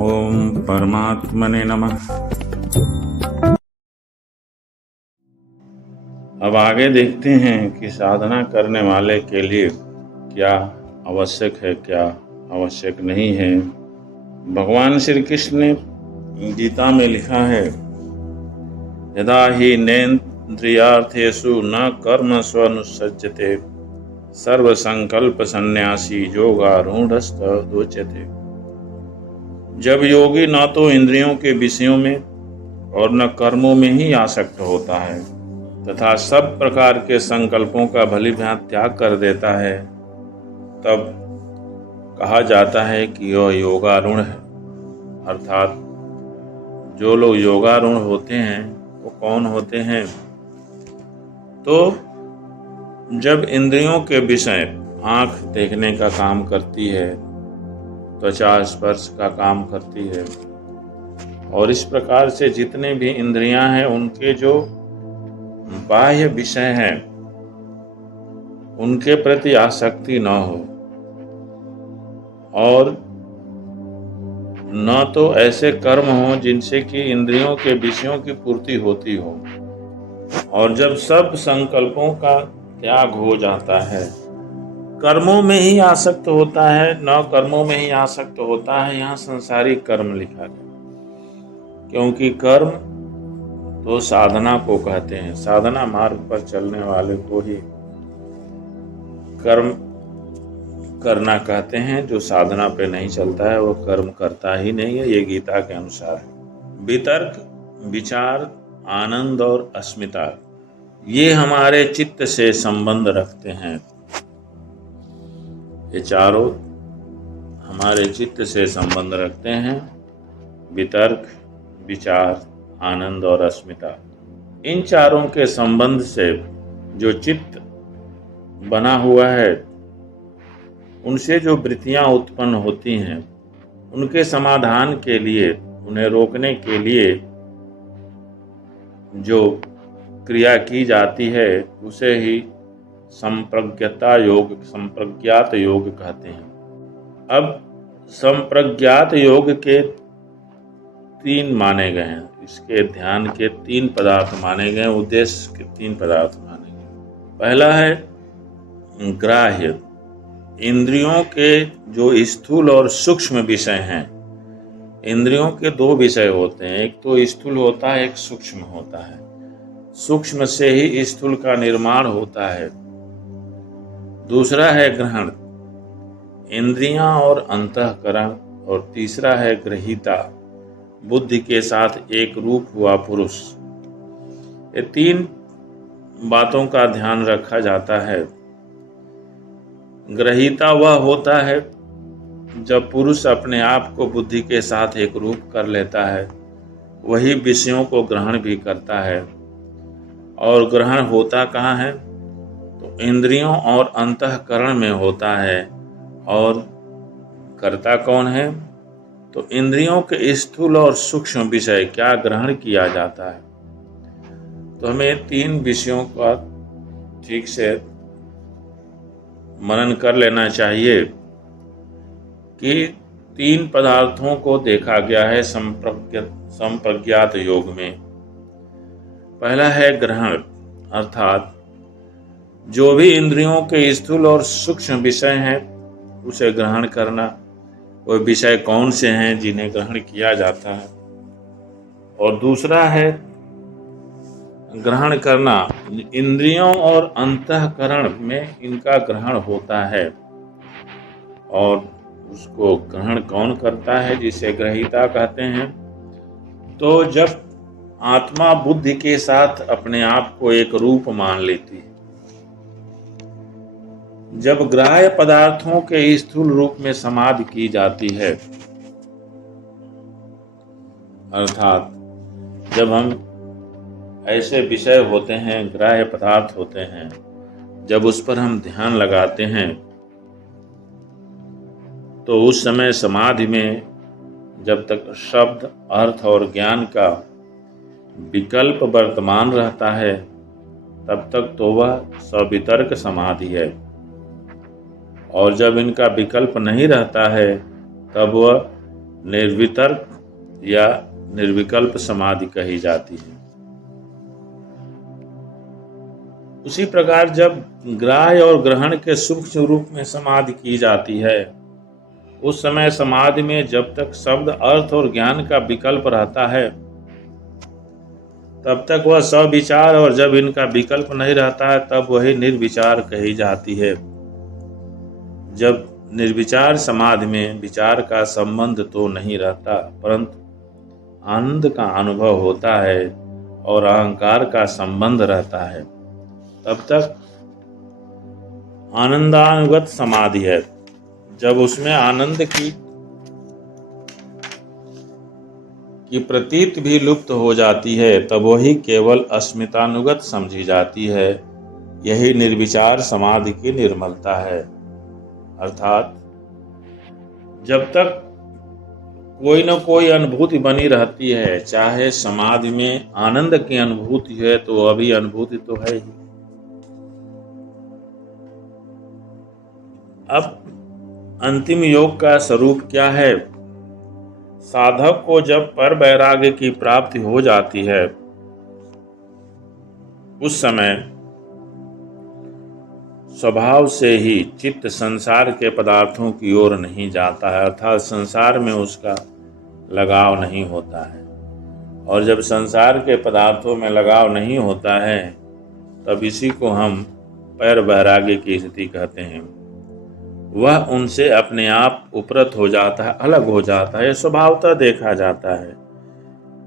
ओम परमात्मने नमः। अब आगे देखते हैं कि साधना करने वाले के लिए क्या आवश्यक है, क्या आवश्यक नहीं है। भगवान श्री कृष्ण ने गीता में लिखा है, यदा हि नेन्द्रियार्थेषु न कर्म स्वनुसज्जते सर्व संकल्प संन्यासी योगारूढ़स्तदुच्यते। जब योगी न तो इंद्रियों के विषयों में और न कर्मों में ही आसक्त होता है तथा सब प्रकार के संकल्पों का भली भांति त्याग कर देता है, तब कहा जाता है कि यह योगारूढ़ है। अर्थात जो लोग योगारूढ़ होते हैं वो कौन होते हैं? तो जब इंद्रियों के विषय, आँख देखने का काम करती है, त्वचा स्पर्श का काम करती है, और इस प्रकार से जितने भी इंद्रियां हैं उनके जो बाह्य विषय हैं उनके प्रति आसक्ति न हो, और न तो ऐसे कर्म हो जिनसे कि इंद्रियों के विषयों की पूर्ति होती हो। और जब सब संकल्पों का त्याग हो जाता है, कर्मों में ही आसक्त होता है, न कर्मों में ही आसक्त होता है। यहाँ संसारिक कर्म लिखा है, क्योंकि कर्म तो साधना को कहते हैं। साधना मार्ग पर चलने वाले को ही कर्म करना कहते हैं। जो साधना पे नहीं चलता है वो कर्म करता ही नहीं है, ये गीता के अनुसार है। वितर्क, विचार, आनंद और अस्मिता, ये हमारे चित्त से संबंध रखते हैं। ये चारों हमारे चित्त से संबंध रखते हैं। वितर्क, विचार, आनंद और अस्मिता। इन चारों के संबंध से जो चित्त बना हुआ है, उनसे जो वृत्तियां उत्पन्न होती हैं, उनके समाधान के लिए, उन्हें रोकने के लिए जो क्रिया की जाती है उसे ही संप्रज्ञात योग कहते हैं। अब संप्रज्ञात योग के 3 माने गए हैं। इसके ध्यान के 3 पदार्थ माने गए, उद्देश्य के 3 पदार्थ माने गए। पहला है ग्राह्य, इंद्रियों के जो स्थूल और सूक्ष्म विषय हैं। इंद्रियों के 2 विषय होते हैं, एक तो स्थूल होता है, एक सूक्ष्म होता है। सूक्ष्म से ही स्थूल का निर्माण होता है। दूसरा है ग्रहण, इंद्रियां और अंतःकरण। और तीसरा है ग्रहीता, बुद्धि के साथ एक रूप हुआ पुरुष। ये 3 बातों का ध्यान रखा जाता है। ग्रहीता वह होता है जब पुरुष अपने आप को बुद्धि के साथ एक रूप कर लेता है, वही विषयों को ग्रहण भी करता है। और ग्रहण होता कहाँ है? तो इंद्रियों और अंतःकरण में होता है। और करता कौन है? तो इंद्रियों के स्थूल और सूक्ष्म विषय क्या ग्रहण किया जाता है। तो हमें 3 विषयों का ठीक से मनन कर लेना चाहिए कि 3 पदार्थों को देखा गया है संप्रज्ञात योग में। पहला है ग्रहण, अर्थात जो भी इंद्रियों के स्थूल और सूक्ष्म विषय हैं उसे ग्रहण करना। वो विषय कौन से हैं जिन्हें ग्रहण किया जाता है। और दूसरा है ग्रहण करना, इंद्रियों और अंतःकरण में इनका ग्रहण होता है। और उसको ग्रहण कौन करता है? जिसे ग्रहीता कहते हैं। तो जब आत्मा बुद्धि के साथ अपने आप को एक रूप मान लेती है, जब ग्राह्य पदार्थों के स्थूल रूप में समाधि की जाती है, अर्थात जब हम ऐसे विषय होते हैं, ग्राह्य पदार्थ होते हैं, जब उस पर हम ध्यान लगाते हैं तो उस समय समाधि में जब तक शब्द, अर्थ और ज्ञान का विकल्प वर्तमान रहता है तब तक तो वह सवितर्क समाधि है। और जब इनका विकल्प नहीं रहता है तब वह निर्वितर्क या निर्विकल्प समाधि कही जाती है। उसी प्रकार जब ग्राह्य और ग्रहण के सूक्ष्म रूप में समाधि की जाती है, उस समय समाधि में जब तक शब्द, अर्थ और ज्ञान का विकल्प रहता है तब तक वह सविचार, और जब इनका विकल्प नहीं रहता है तब वही निर्विचार कही जाती है। जब निर्विचार समाधि में विचार का संबंध तो नहीं रहता, परंतु आनंद का अनुभव होता है और अहंकार का संबंध रहता है, तब तक आनंदानुगत समाधि है। जब उसमें आनंद की प्रतीत भी लुप्त हो जाती है तब वही केवल अस्मितानुगत समझी जाती है। यही निर्विचार समाधि की निर्मलता है। अर्थात जब तक कोई न कोई अनुभूति बनी रहती है, चाहे समाधि में आनंद की अनुभूति है तो अभी अनुभूति तो है ही। अब अंतिम योग का स्वरूप क्या है? साधक को जब पर वैराग्य की प्राप्ति हो जाती है, उस समय स्वभाव से ही चित्त संसार के पदार्थों की ओर नहीं जाता है, अर्थात संसार में उसका लगाव नहीं होता है। और जब संसार के पदार्थों में लगाव नहीं होता है तब इसी को हम पर वैराग्य की स्थिति कहते हैं। वह उनसे अपने आप उपरत हो जाता है, अलग हो जाता है। स्वभावतः देखा जाता है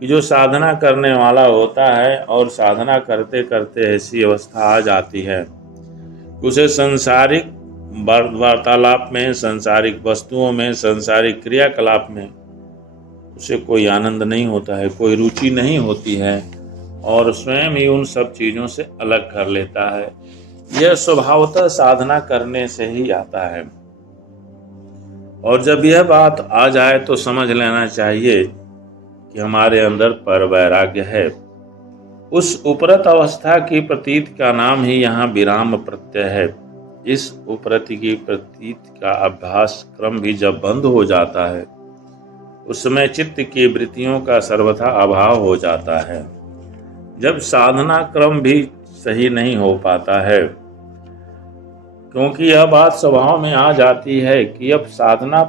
कि जो साधना करने वाला होता है और साधना करते करते ऐसी अवस्था आ जाती है, उसे सांसारिक वार्तालाप में, सांसारिक वस्तुओं में, सांसारिक क्रियाकलाप में उसे कोई आनंद नहीं होता है, कोई रुचि नहीं होती है और स्वयं ही उन सब चीज़ों से अलग कर लेता है। यह स्वभावतः साधना करने से ही आता है। और जब यह बात आ जाए तो समझ लेना चाहिए कि हमारे अंदर पर वैराग्य है। उस उपरत अवस्था की प्रतीत का नाम ही यहाँ विराम प्रत्यय है। इस उपरति की प्रतीत का अभ्यास क्रम भी जब बंद हो जाता है, उस समय चित्त की वृत्तियों का सर्वथा अभाव हो जाता है। जब साधना क्रम भी सही नहीं हो पाता है, क्योंकि यह बात स्वभाव में आ जाती है कि अब साधना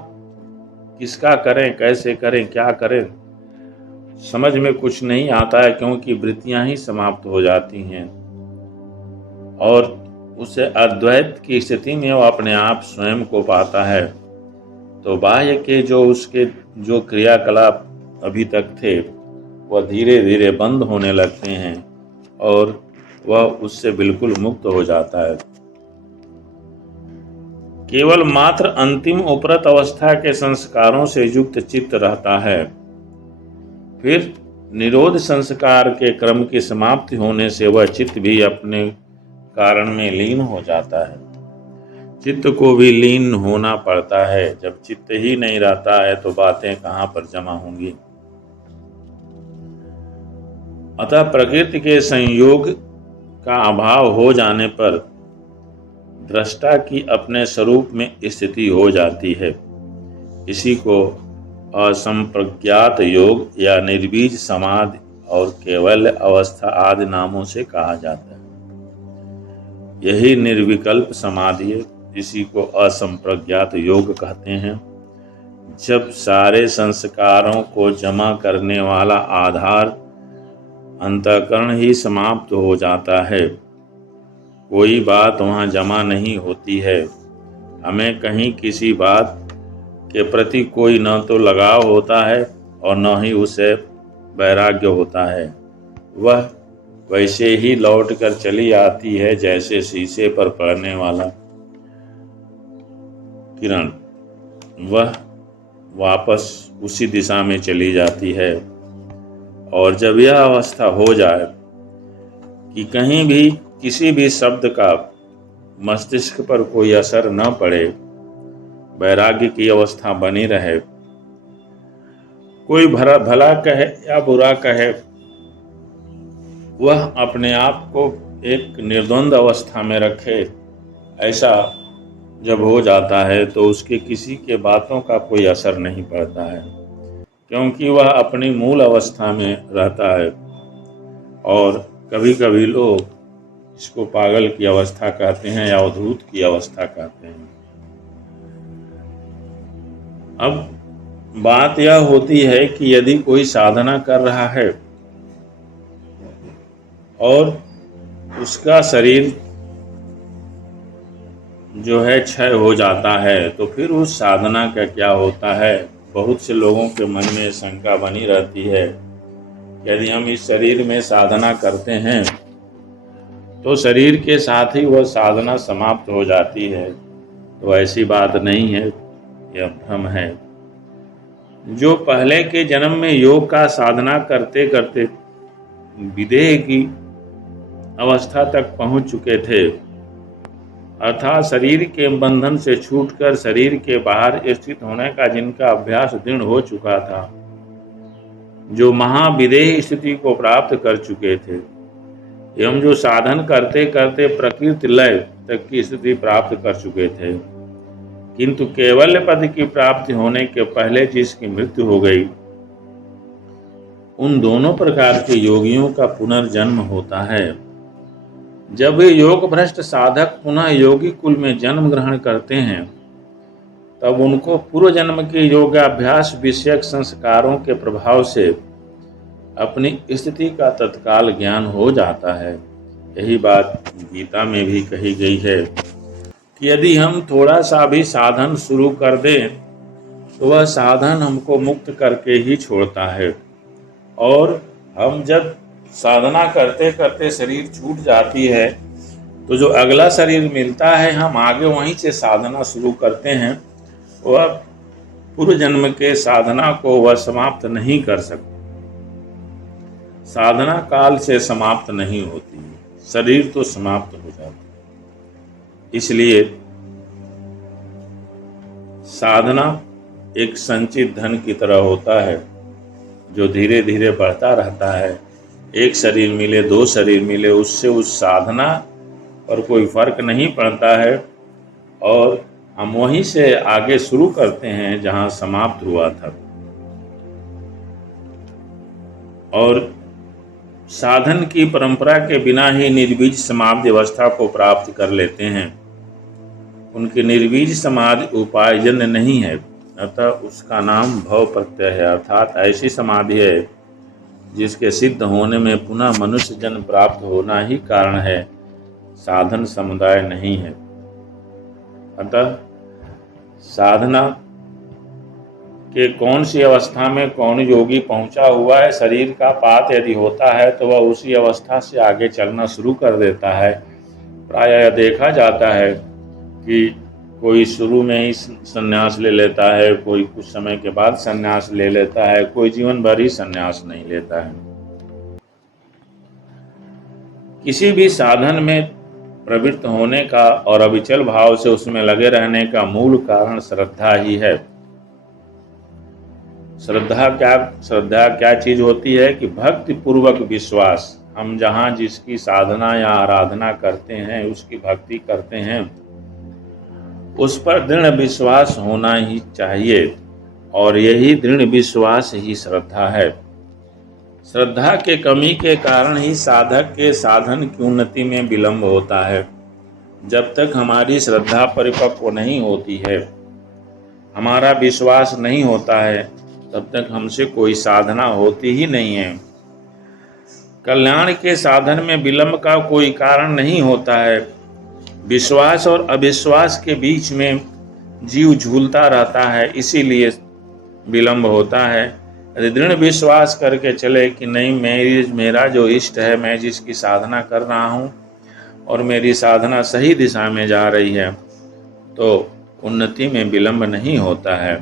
किसका करें, कैसे करें, क्या करें, समझ में कुछ नहीं आता है, क्योंकि वृत्तियां ही समाप्त हो जाती हैं और उसे अद्वैत की स्थिति में वो अपने आप स्वयं को पाता है। तो बाह्य के उसके जो क्रियाकलाप अभी तक थे वह धीरे धीरे बंद होने लगते हैं और वह उससे बिल्कुल मुक्त हो जाता है। केवल मात्र अंतिम उपरत अवस्था के संस्कारों से युक्त चित्त रहता है। फिर निरोध संस्कार के क्रम की समाप्ति होने से वह चित्त भी अपने कारण में लीन हो जाता है। चित्त को भी लीन होना पड़ता है। जब चित्त ही नहीं रहता है तो बातें कहाँ पर जमा होंगी। अतः प्रकृति के संयोग का अभाव हो जाने पर दृष्टा की अपने स्वरूप में स्थिति हो जाती है। इसी को असंप्रज्ञात योग या निर्बीज समाधि और केवल अवस्था आदि नामों से कहा जाता है। यही निर्विकल्प समाधि है, इसी को असंप्रज्ञात योग कहते हैं। जब सारे संस्कारों को जमा करने वाला आधार अंतःकरण ही समाप्त हो जाता है, कोई बात वहाँ जमा नहीं होती है। हमें कहीं किसी बात के प्रति कोई न तो लगाव होता है और न ही उसे वैराग्य होता है। वह वैसे ही लौट कर चली आती है जैसे शीशे पर पड़ने वाला किरण, वह वापस उसी दिशा में चली जाती है। और जब यह अवस्था हो जाए कि कहीं भी किसी भी शब्द का मस्तिष्क पर कोई असर न पड़े, वैराग्य की अवस्था बनी रहे, कोई भला कहे या बुरा कहे, वह अपने आप को एक निर्द्वंद अवस्था में रखे, ऐसा जब हो जाता है तो उसके किसी के बातों का कोई असर नहीं पड़ता है। क्योंकि वह अपनी मूल अवस्था में रहता है। और कभी कभी लोग इसको पागल की अवस्था कहते हैं या अवधूत की अवस्था कहते हैं। अब बात यह होती है कि यदि कोई साधना कर रहा है और उसका शरीर जो है क्षय हो जाता है, तो फिर उस साधना का क्या होता है? बहुत से लोगों के मन में शंका बनी रहती है। यदि हम इस शरीर में साधना करते हैं तो शरीर के साथ ही वह साधना समाप्त हो जाती है। तो ऐसी बात नहीं है, यह भ्रम है। जो पहले के जन्म में योग का साधना करते करते विदेह की अवस्था तक पहुंच चुके थे, अर्थात शरीर के बंधन से छूटकर शरीर के बाहर स्थित होने का जिनका अभ्यास दृढ़ हो चुका था, जो महाविदेह स्थिति को प्राप्त कर चुके थे, एवं जो साधन करते करते प्रकृति लय तक की स्थिति प्राप्त कर चुके थे, किंतु कैवल्य पद की प्राप्ति होने के पहले जिसकी मृत्यु हो गई, उन दोनों प्रकार के योगियों का पुनर्जन्म होता है। जब वे योग भ्रष्ट साधक पुनः योगी कुल में जन्म ग्रहण करते हैं, तब उनको पूर्व जन्म के योगाभ्यास विषयक संस्कारों के प्रभाव से अपनी स्थिति का तत्काल ज्ञान हो जाता है। यही बात गीता में भी कही गई है कि यदि हम थोड़ा सा भी साधन शुरू कर दें तो वह साधन हमको मुक्त करके ही छोड़ता है, और हम जब साधना करते करते शरीर छूट जाती है तो जो अगला शरीर मिलता है, हम आगे वहीं से साधना शुरू करते हैं, वह पूर्व जन्म के साधना को वह समाप्त नहीं कर सकते। साधना काल से समाप्त नहीं होती, शरीर तो समाप्त हो जाता है। इसलिए साधना एक संचित धन की तरह होता है, जो धीरे धीरे बढ़ता रहता है। एक शरीर मिले, दो शरीर मिले, उससे उस साधना पर कोई फर्क नहीं पड़ता है, और हम वहीं से आगे शुरू करते हैं जहां समाप्त हुआ था। और साधन की परंपरा के बिना ही निर्बीज समाधि अवस्था को प्राप्त कर लेते हैं। उनकी निर्बीज समाधि उपायजन्य नहीं है, अतः उसका नाम भव प्रत्यय है। अर्थात ऐसी समाधि है जिसके सिद्ध होने में पुनः मनुष्य जन्म प्राप्त होना ही कारण है, साधन समुदाय नहीं है। अतः साधना के कौन सी अवस्था में कौन योगी पहुंचा हुआ है, शरीर का पात यदि होता है तो वह उसी अवस्था से आगे चलना शुरू कर देता है। प्रायः देखा जाता है कि कोई शुरू में ही संन्यास ले लेता है, कोई कुछ समय के बाद संन्यास ले लेता है, कोई जीवन भर ही संन्यास नहीं लेता है। किसी भी साधन में प्रवृत्त होने का और अविचल भाव से उसमें लगे रहने का मूल कारण श्रद्धा ही है। श्रद्धा क्या चीज होती है कि भक्ति पूर्वक विश्वास। हम जहाँ जिसकी साधना या आराधना करते हैं, उसकी भक्ति करते हैं, उस पर दृढ़ विश्वास होना ही चाहिए, और यही दृढ़ विश्वास ही श्रद्धा है। श्रद्धा के कमी के कारण ही साधक के साधन की उन्नति में विलंब होता है। जब तक हमारी श्रद्धा परिपक्व नहीं होती है, हमारा विश्वास नहीं होता है, तब तक हमसे कोई साधना होती ही नहीं है। कल्याण के साधन में विलंब का कोई कारण नहीं होता है। विश्वास और अविश्वास के बीच में जीव झूलता रहता है, इसीलिए विलंब होता है। यदि दृढ़ विश्वास करके चले कि नहीं, मेरा जो इष्ट है, मैं जिसकी साधना कर रहा हूँ और मेरी साधना सही दिशा में जा रही है, तो उन्नति में विलंब नहीं होता है।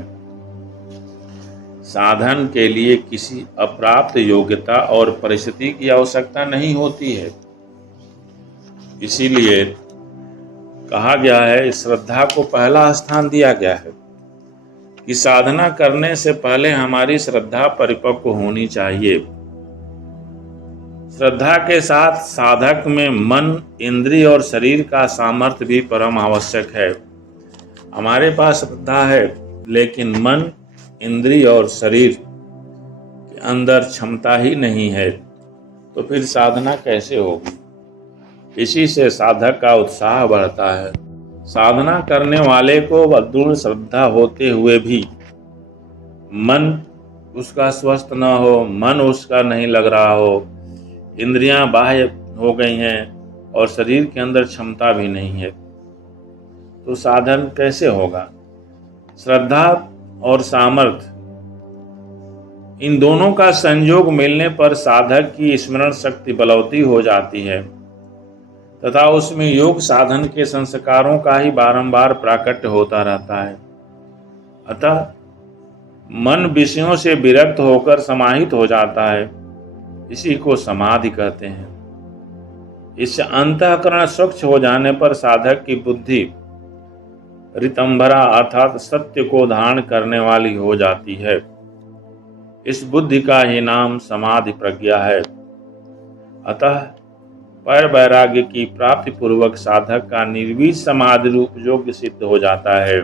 साधन के लिए किसी अप्राप्त योग्यता और परिस्थिति की आवश्यकता नहीं होती है। इसीलिए कहा गया है, श्रद्धा को पहला स्थान दिया गया है कि साधना करने से पहले हमारी श्रद्धा परिपक्व होनी चाहिए। श्रद्धा के साथ साधक में मन, इंद्रिय और शरीर का सामर्थ्य भी परम आवश्यक है। हमारे पास श्रद्धा है, लेकिन मन, इंद्रिय और शरीर अंदर क्षमता ही नहीं है तो फिर साधना कैसे होगी। इसी से साधक का उत्साह बढ़ता है। साधना करने वाले को दृढ़ श्रद्धा होते हुए भी मन उसका स्वस्थ न हो, मन उसका नहीं लग रहा हो, इंद्रियां बाह्य हो गई हैं और शरीर के अंदर क्षमता भी नहीं है, तो साधन कैसे होगा। श्रद्धा और सामर्थ्य इन दोनों का संयोग मिलने पर साधक की स्मरण शक्ति बलवती हो जाती है तथा उसमें योग साधन के संस्कारों का ही बारंबार प्राकट्य होता रहता है। अतः मन विषयों से विरक्त होकर समाहित हो जाता है, इसी को समाधि कहते हैं। इससे अंतःकरण स्वच्छ हो जाने पर साधक की बुद्धि ऋतंभरा अर्थात सत्य को धारण करने वाली हो जाती है। इस बुद्धि का ही नाम समाधि प्रज्ञा है। अतः पर वैराग्य की प्राप्ति पूर्वक साधक का निर्वीज समाधि रूप योग्य सिद्ध हो जाता है।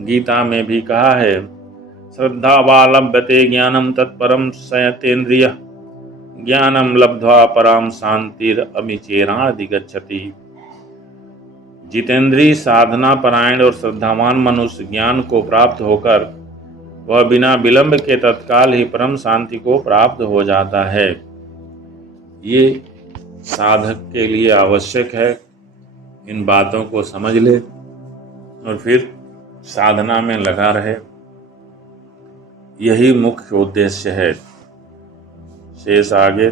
गीता में भी कहा है, श्रद्धावालभ्यते ज्ञानम तत्परम संयतेन्द्रिय ज्ञानम लब्ध्वा पराम शांतिर अमिचेराधिगच्छति। जितेंद्रिय साधना परायण और श्रद्धावान मनुष्य ज्ञान को प्राप्त होकर वह बिना विलंब के तत्काल ही परम शांति को प्राप्त हो जाता है। ये साधक के लिए आवश्यक है। इन बातों को समझ ले और फिर साधना में लगा रहे, यही मुख्य उद्देश्य है। शेष आगे